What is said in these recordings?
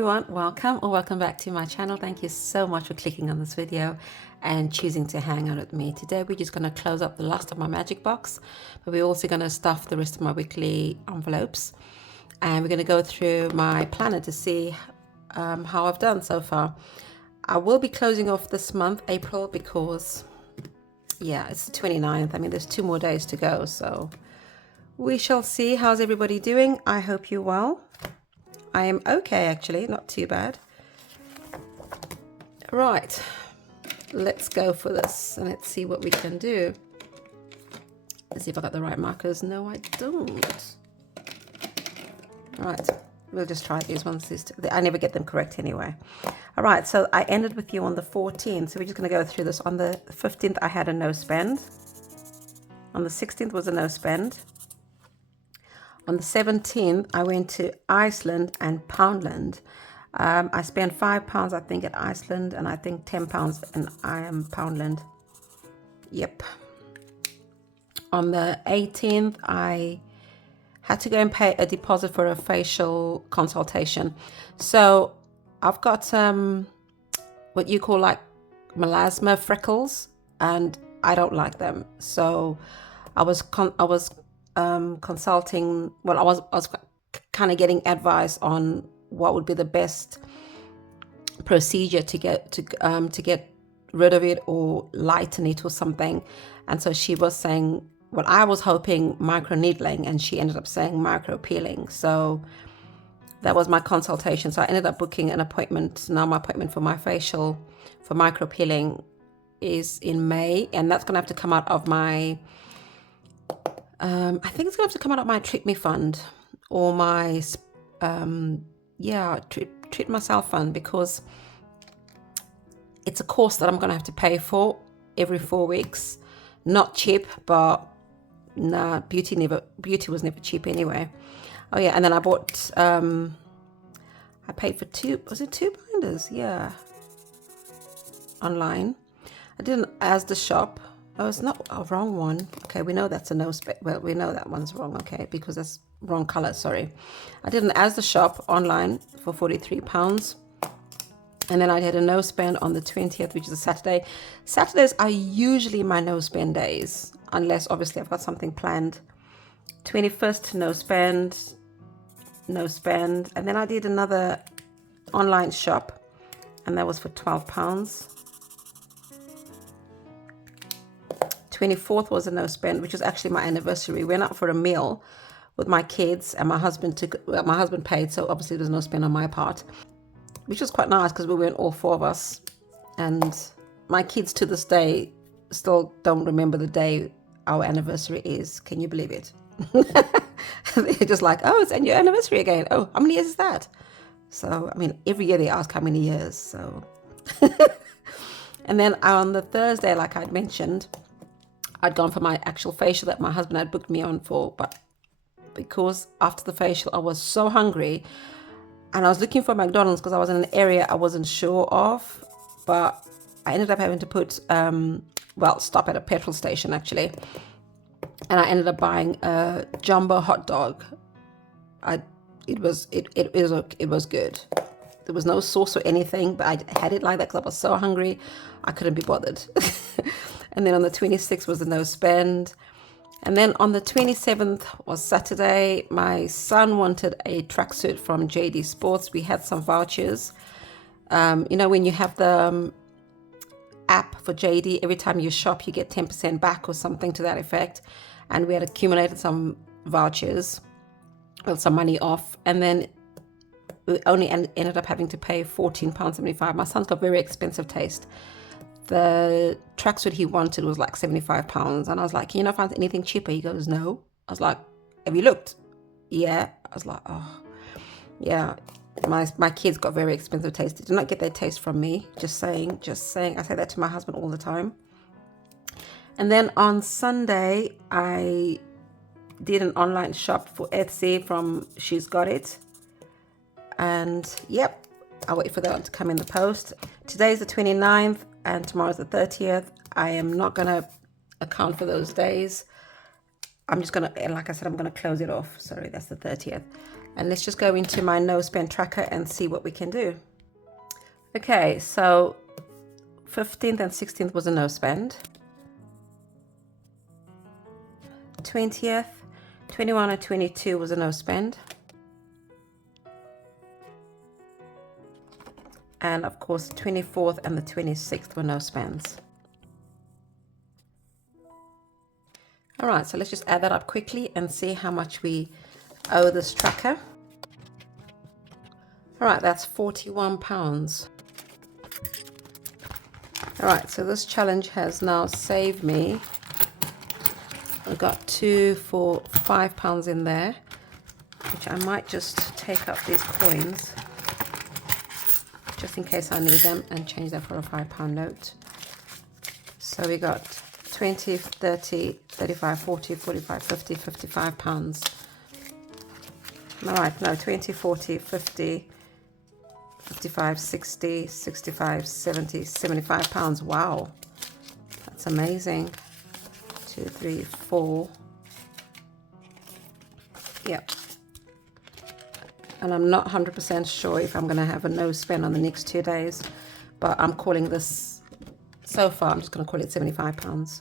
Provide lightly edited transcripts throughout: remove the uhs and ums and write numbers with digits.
everyone, welcome back to my channel. Thank you so much for clicking on this video and choosing to hang out with me. Today we're just going to close up the last of my magic box, but we're also going to stuff the rest of my weekly envelopes, and we're going to go through my planner to see how I've done so far. I will be closing off this month, April, because yeah, it's the 29th. I mean, there's 2 more days to go, so we shall see. How's everybody doing? I hope you're well. I am okay, actually, not too bad. Right, let's go for this and let's see what we can do. Let's see if I got the right markers. No, I don't. Right, we'll just try these ones. I never get them correct anyway. All right, so I ended with you on the 14th, so we're just going to go through this. On the 15th, I had a no spend. On the 16th was a no spend. On the 17th, I went to Iceland and Poundland. I spent £5, I think, at Iceland, and I think £10 in Poundland. Yep. On the 18th, I had to go and pay a deposit for a facial consultation. So I've got what you call like melasma freckles, and I don't like them. So I was consulting. Well, I was kind of getting advice on what would be the best procedure to get rid of it or lighten it or something. And so she was saying, well, I was hoping micro needling, and she ended up saying micro peeling. So that was my consultation. So I ended up booking an appointment. Now my appointment for my facial for micro peeling is in May, and that's going to have to come out of my I think it's going to have to come out of my Treat Me Fund or my Treat Myself Fund, because it's a course that I'm going to have to pay for every 4 weeks. Not cheap, but nah, beauty was never cheap anyway. Oh yeah, and then I bought I paid for 2 binders? Yeah, online. I did an Asda shop. Oh, it's not a wrong one. Okay, we know that's a no spec. Well, we know that one's wrong, okay, because that's wrong color, sorry. I did an Asda shop online for £43. And then I had a no spend on the 20th, which is a Saturday. Saturdays are usually my no spend days, unless obviously I've got something planned. 21st, no spend. And then I did another online shop, and that was for £12. 24th was a no spend, which was actually my anniversary. We went out for a meal with my kids, and my husband paid, so obviously there's no spend on my part, which was quite nice because we went all 4 of us. And my kids to this day still don't remember the day our anniversary is. Can you believe it? They're just like, oh, it's your anniversary again. Oh, how many years is that? So I mean, every year they ask how many years. So and then on the Thursday, like I'd mentioned, I'd gone for my actual facial that my husband had booked me on for, but because after the facial I was so hungry, and I was looking for McDonald's because I was in an area I wasn't sure of, but I ended up having to stop at a petrol station actually, and I ended up buying a jumbo hot dog. It was good. There was no sauce or anything, but I had it like that because I was so hungry I couldn't be bothered. And then on the 26th was a no spend. And then on the 27th was Saturday. My son wanted a tracksuit from JD Sports. We had some vouchers. You know, when you have the app for JD, every time you shop, you get 10% back or something to that effect. And we had accumulated some vouchers, well, some money off. And then we only ended up having to pay £14.75. My son's got very expensive taste. The tracksuit he wanted was like £75, and I was like, can you not find anything cheaper? He goes, no. I was like, have you looked? Yeah. I was like, oh yeah, my kids got very expensive taste. They did not get their taste from me. Just saying. I say that to my husband all the time. And then on Sunday I did an online shop for Etsy from She's Got It, and yep, I'll wait for that one to come in the post. Today's the 29th and tomorrow's the 30th. I am not going to account for those days. I'm just going to, like I said, I'm going to close it off. Sorry, that's the 30th. And let's just go into my no spend tracker and see what we can do. Okay, so 15th and 16th was a no spend. 20th, 21 and 22 was a no spend. And of course, the 24th and the 26th were no spends. All right, so let's just add that up quickly and see how much we owe this tracker. All right, that's £41. All right, so this challenge has now saved me. I've got 2 for £5 in there, which I might just take up these coins just in case I need them and change that for a £5 note. So we got 20, 30, 35, 40, 45, 50, £55. All right, no, 20, 40, 50, 55, 60, 65, 70, £75. Wow, that's amazing. 2, 3, 4. Yep. And I'm not 100% sure if I'm going to have a no spend on the next 2 days, but I'm calling this, so far, I'm just going to call it £75.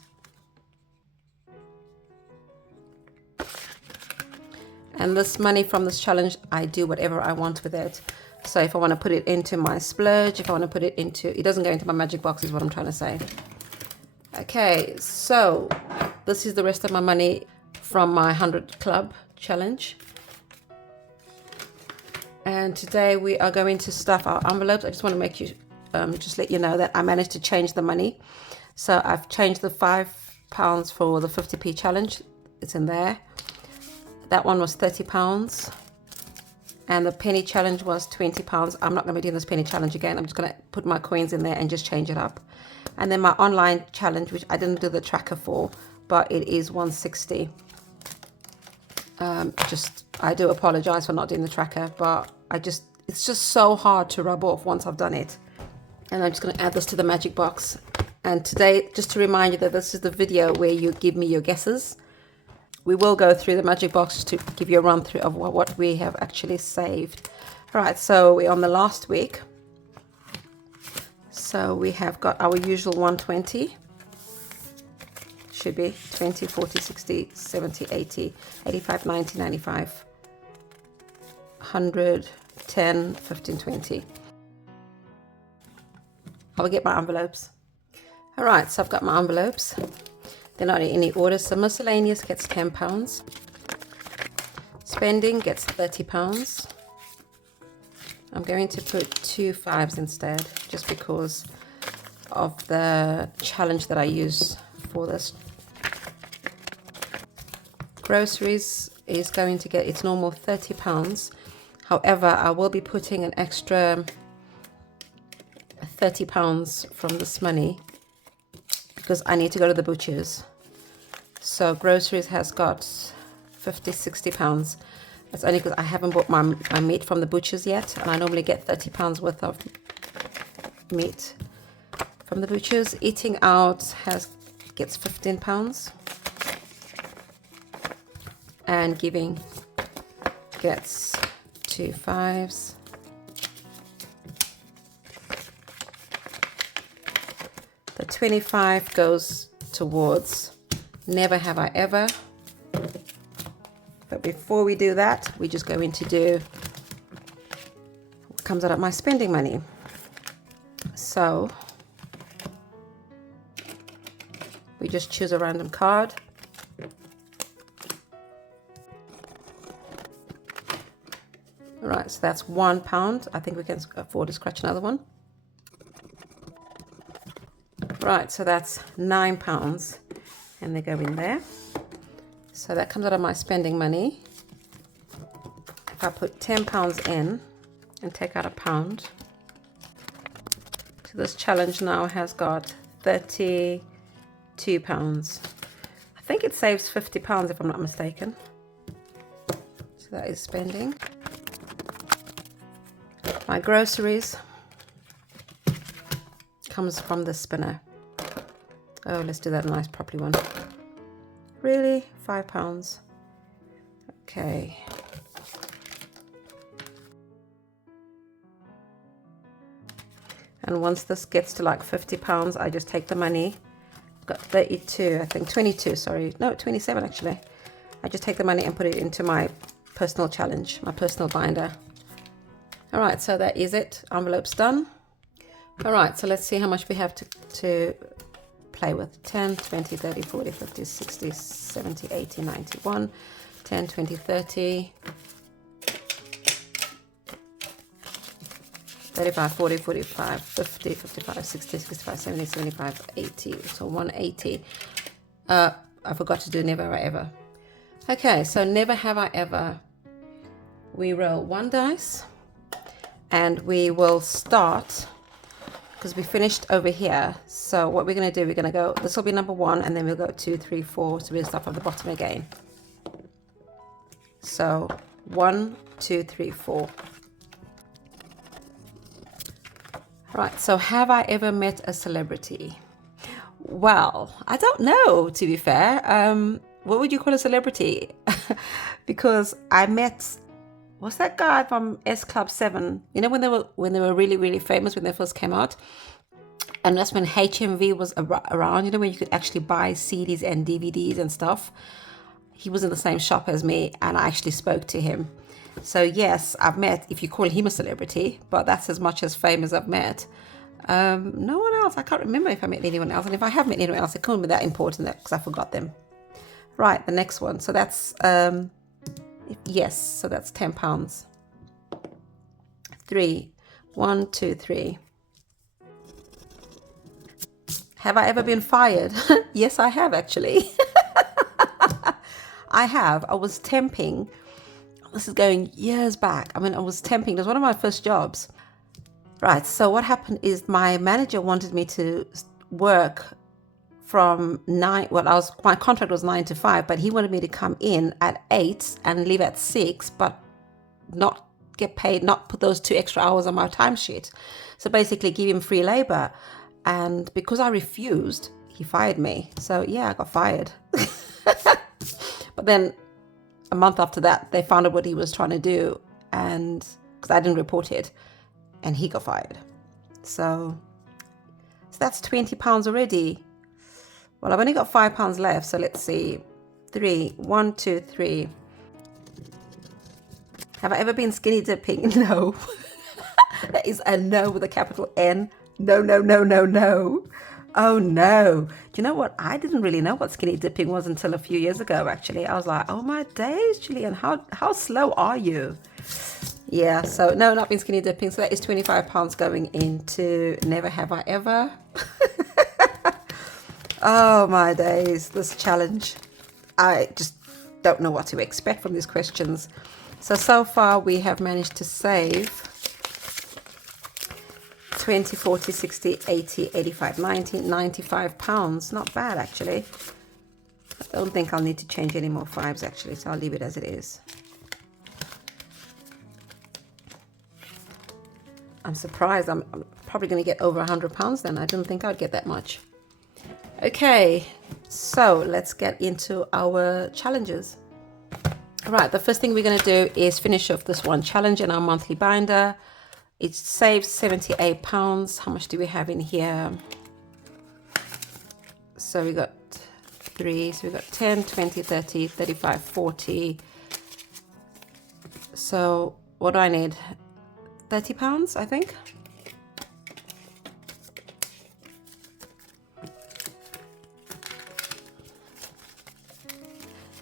And this money from this challenge, I do whatever I want with it. So if I want to put it into my splurge, if I want to put it into, it doesn't go into my magic box is what I'm trying to say. Okay, so this is the rest of my money from my 100 Club challenge. And today we are going to stuff our envelopes. I just want to make you, just let you know that I managed to change the money. So I've changed the £5 for the 50p challenge. It's in there. That one was £30. And the penny challenge was £20. I'm not going to be doing this penny challenge again. I'm just going to put my coins in there and just change it up. And then my online challenge, which I didn't do the tracker for, but it is £160. I do apologize for not doing the tracker, but it's just so hard to rub off once I've done it. And I'm just going to add this to the magic box. And today, just to remind you that this is the video where you give me your guesses. We will go through the magic box to give you a run through of what we have actually saved. All right, so we're on the last week. So we have got our usual 120. Should be 20, 40, 60, 70, 80, 85, 90, 95, 100, 10, 15, 20. I will get my envelopes. All right, so I've got my envelopes. They're not in any order. So miscellaneous gets £10. Spending gets £30. I'm going to put 2 5s instead, just because of the challenge that I use for this. Groceries is going to get its normal £30. However, I will be putting an extra £30 from this money because I need to go to the butcher's. So groceries has got 50, £60. That's only because I haven't bought my meat from the butcher's yet, and I normally get £30 worth of meat from the butcher's. Eating out gets £15, and giving gets 2 5s. The 25 goes towards Never Have I Ever. But before we do that, we just go in to do what comes out of my spending money. So we just choose a random card. All right, so that's £1. I think we can afford to scratch another one. Right, so that's £9, and they go in there. So that comes out of my spending money. If I put £10 in and take out £1, so this challenge now has got £32. I think it saves £50 if I'm not mistaken. So that is spending. My groceries comes from the spinner. Oh, let's do that nice properly one. Really? £5. Okay. And once this gets to like £50, I just take the money. I've got 32, I think 22, sorry. No, 27 actually. I just take the money and put it into my personal challenge, my personal binder. All right, so that is it. Envelope's done. All right, so let's see how much we have to play with. 10, 20, 30, 40, 50, 60, 70, 80, 91, 10, 20, 30, 35, 40, 45, 50, 55, 60, 65, 70, 75, 80. So 180. I forgot to do never have I ever. Okay, so never have I ever. We roll 1 dice and we will start because we finished over here. So what we're going to do, we're going to go, this will be number 1 and then we'll go 2, 3, 4. So we'll start from the bottom again. So 1, 2, 3, 4. Right, so have I ever met a celebrity? Well, I don't know, to be fair. What would you call a celebrity? Because I met, what's that guy from S Club 7? You know when they were really, really famous when they first came out? And that's when HMV was around, you know, when you could actually buy CDs and DVDs and stuff. He was in the same shop as me and I actually spoke to him. So yes, I've met, if you call him a celebrity, but that's as much as fame as I've met. No one else. I can't remember if I met anyone else. And if I have met anyone else, it couldn't be that important because I forgot them. Right, the next one. So that's, yes, so that's £10. 3, 1, 2, 3. Have I ever been fired? Yes, I have actually. I have. I was temping. This is going years back. I mean, I was temping. It was one of my first jobs. Right. So what happened is my manager wanted me to work from 9. Well, my contract was 9 to 5, but he wanted me to come in at 8 and leave at 6, but not get paid, not put those 2 extra hours on my timesheet. So basically give him free labor. And because I refused, he fired me. So yeah, I got fired. But then a month after that, they found out what he was trying to do, and because I didn't report it, and he got fired. So that's £20 already. Well, I've only got £5 left, so let's see. 3, 1, 2, 3. Have I ever been skinny dipping? No. That is a no with a capital N. No, no, no, no, no. Oh no. Do you know what? I didn't really know what skinny dipping was until a few years ago, actually. I was like, oh my days, Gillian, how slow are you? Yeah, so no, not been skinny dipping. So that is £25 going into never have I ever. Oh my days, this challenge. I just don't know what to expect from these questions. So far we have managed to save 20, 40, 60, 80, 85, 90, 95 pounds. Not bad, actually. I don't think I'll need to change any more 5s, actually, so I'll leave it as it is. I'm surprised. I'm probably going to get over £100 then. I didn't think I'd get that much. Okay, so let's get into our challenges. All right, the first thing we're going to do is finish off this one challenge in our monthly binder. It saves £78. How much do we have in here? So we got 3, so we got 10, 20, 30, 35, 40. So what do I need? £30, I think.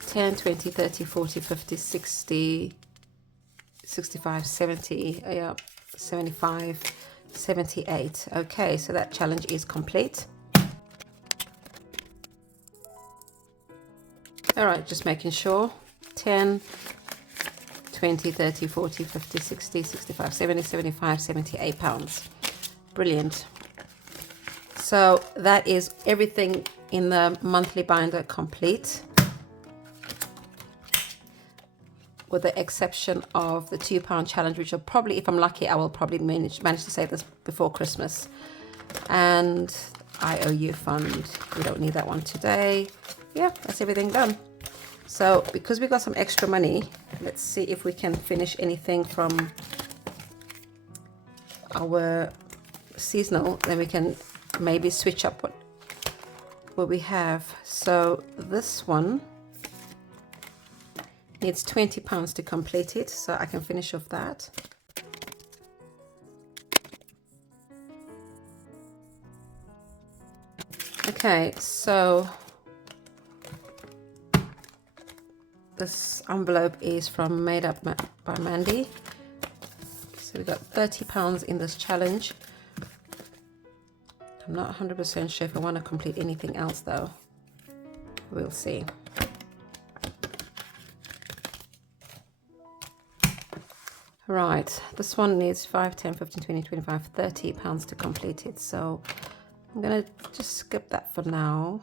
$10, 20, 30, 40, 50, 60, 65, 70, yeah, 75, 78. Okay, so that challenge is complete. All right, just making sure. 10, 20, 30, 40, 50, 60, 65, 70, 75, 78 pounds. Brilliant. So that is everything in the monthly binder complete, with the exception of the £2 challenge, which will probably, if I'm lucky, I will probably manage to save this before Christmas. And IOU fund, we don't need that one today. Yeah, that's everything done. So because we got some extra money, let's see if we can finish anything from our seasonal, then we can maybe switch up what we have. So this one needs £20 to complete it, so I can finish off that. Okay, so this envelope is from Made Up by Mandy. So we got £30 in this challenge. I'm not 100% sure if I want to complete anything else though. We'll see. Right, this one needs 5, 10, 15, 20, 25, £30 to complete it. So I'm gonna just skip that for now.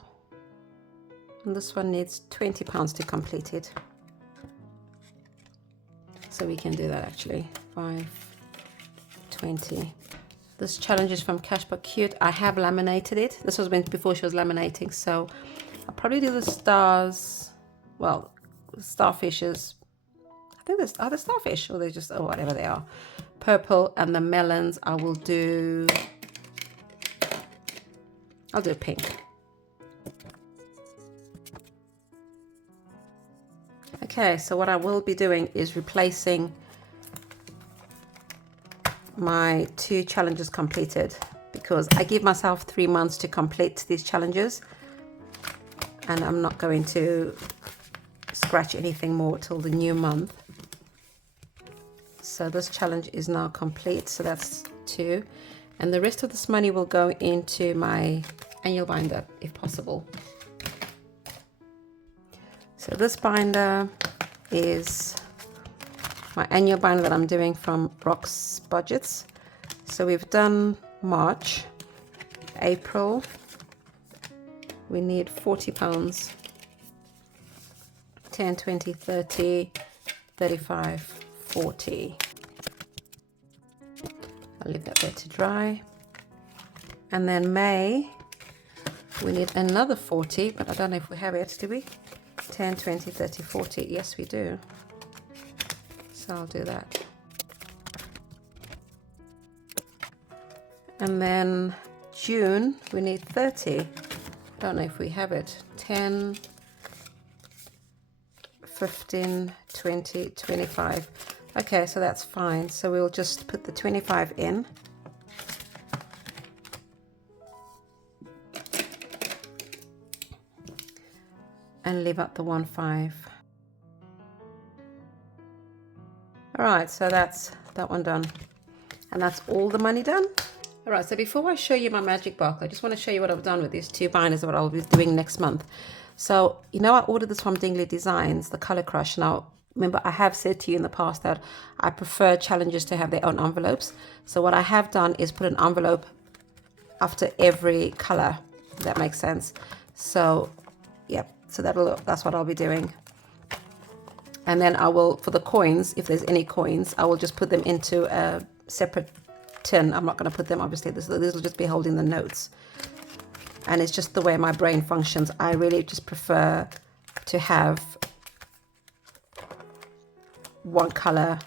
And this one needs £20 to complete it. So we can do that actually. 5, 20. This challenge is from Cash But Cute. I have laminated it. This was before she was laminating. So I'll probably do the stars, well, starfishes. I think are the starfish or they're just, oh, whatever they are. Purple, and the melons I'll do pink. Okay, so what I will be doing is replacing my 2 challenges completed, because I give myself 3 months to complete these challenges, and I'm not going to scratch anything more till the new month. So this challenge is now complete, so that's 2, and the rest of this money will go into my annual binder if possible. So this binder is my annual binder that I'm doing from Rox Budgets. So we've done March, April, we need £40, 10, 20, 30, 35, 40. I'll leave that there to dry. And then May, we need another 40, but I don't know if we have it, do we? 10, 20, 30, 40. Yes, we do. So I'll do that. And then June, we need 30. Don't know if we have it. 10, 15, 20, 25. Okay, so that's fine. So we'll just put the 25 in. And leave out the 1.5. All right, so that's that one done. And that's all the money done. All right, so before I show you my magic box, I just want to show you what I've done with these 2 binders, what I'll be doing next month. So, you know, I ordered this from Dingley Designs, the Color Crush. Now, remember, I have said to you in the past that I prefer challenges to have their own envelopes. So what I have done is put an envelope after every color, if that makes sense. So, yep. So that's what I'll be doing. And then I will, for the coins, if there's any coins, I will just put them into a separate tin. I'm not going to put them, obviously, this will just be holding the notes. And it's just the way my brain functions. I really just prefer to have one color,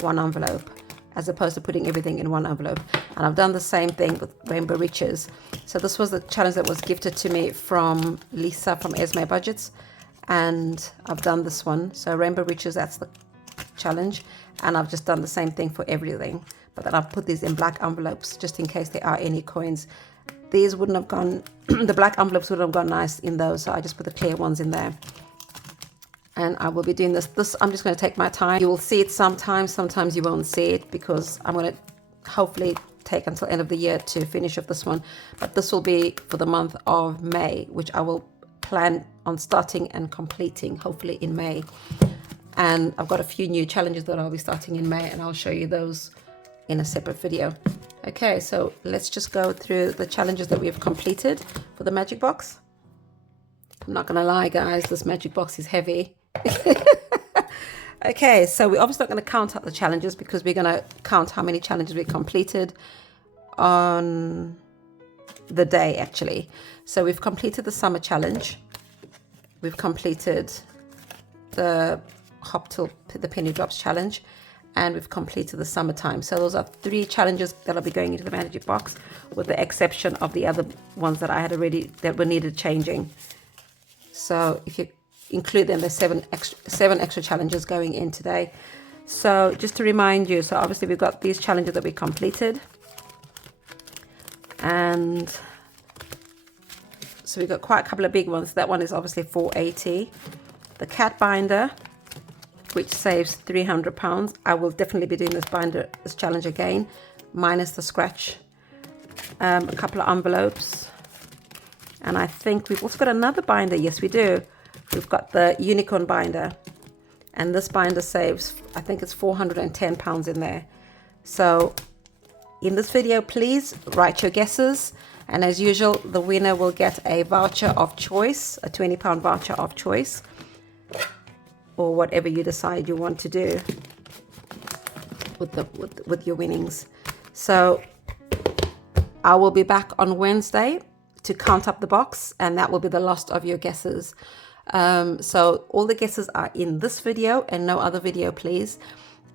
one envelope, as opposed to putting everything in one envelope. And I've done the same thing with Rainbow Riches. So this was the challenge that was gifted to me from Lisa from Esme Budgets, and I've done this one. So Rainbow Riches, that's the challenge, and I've just done the same thing for everything, but then I've put these in black envelopes just in case there are any coins. These wouldn't have gone, the black envelopes wouldn't have gone nice in those, so I just put the clear ones in there. And I will be doing this. I'm just going to take my time. You will see it sometimes you won't see it, because I'm going to hopefully take until end of the year to finish off this one. But this will be for the month of May, which I will plan on starting and completing hopefully in May. And I've got a few new challenges that I'll be starting in May, and I'll show you those in a separate video. Okay, so let's just go through the challenges that we have completed for the magic box. I'm not going to lie, guys, this magic box is heavy. Okay, so we're obviously not going to count out the challenges, because we're going to count how many challenges we completed on the day, actually. So we've completed the summer challenge. We've completed the Hop Till the Penny Drops challenge. and we've completed the summertime. So those are 3 challenges that'll be going into the magic box, with the exception of the other ones that I had already that were needed changing. So if you include them, there's 7 extra challenges going in today. So just to remind you, so obviously we've got these challenges that we completed, and so we've got quite a couple of big ones. That one is obviously $4.80. The cat binder, which saves £300. I will definitely be doing this challenge again, minus the scratch. A couple of envelopes, and I think we've also got another binder. Yes, we do. We've got the unicorn binder, and this binder saves, I think it's £410 in there. So in this video, please write your guesses, and as usual, the winner will get a voucher of choice, a £20 voucher of choice, or whatever you decide you want to do with your winnings. So I will be back on Wednesday to count up the box, and that will be the last of your guesses. So all the guesses are in this video and no other video, please.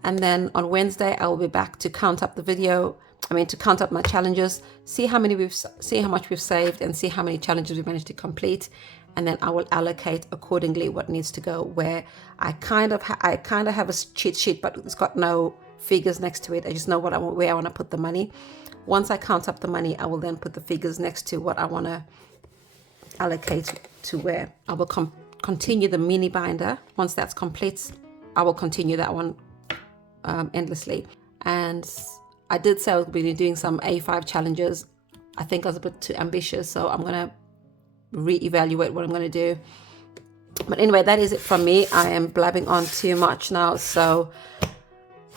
And then on Wednesday, I will be back to count up to count up my challenges, see how much we've saved, and see how many challenges we've managed to complete. And then I will allocate accordingly what needs to go where. I kind of have a cheat sheet, but it's got no figures next to it. I just know where I want to put the money. Once I count up the money, I will then put the figures next to what I want to allocate to where. I will continue the mini binder. Once that's complete, I will continue that one endlessly. And I did say I was going to be doing some A5 challenges. I think I was a bit too ambitious, so I'm going to reevaluate what I'm going to do. But anyway, that is it from me. I am blabbing on too much now. So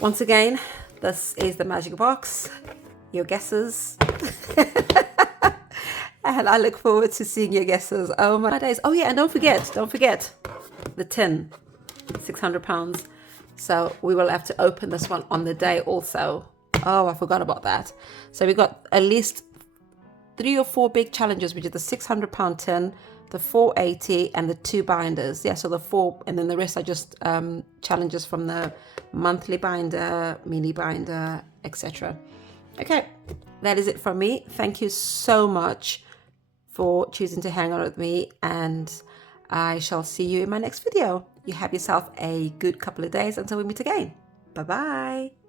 once again, this is the magic box. Your guesses. And I look forward to seeing your guesses. Oh my days. Oh yeah, and don't forget the tin, £600. So we will have to open this one on the day also. Oh, I forgot about that. So we got at least 3 or 4 big challenges, which is the £600 tin, the $4.80, and the 2 binders. Yeah, so the 4, and then the rest are just challenges from the monthly binder, mini binder, etc. Okay, that is it from me. Thank you so much for choosing to hang out with me, and I shall see you in my next video. You have yourself a good couple of days until we meet again. Bye-bye.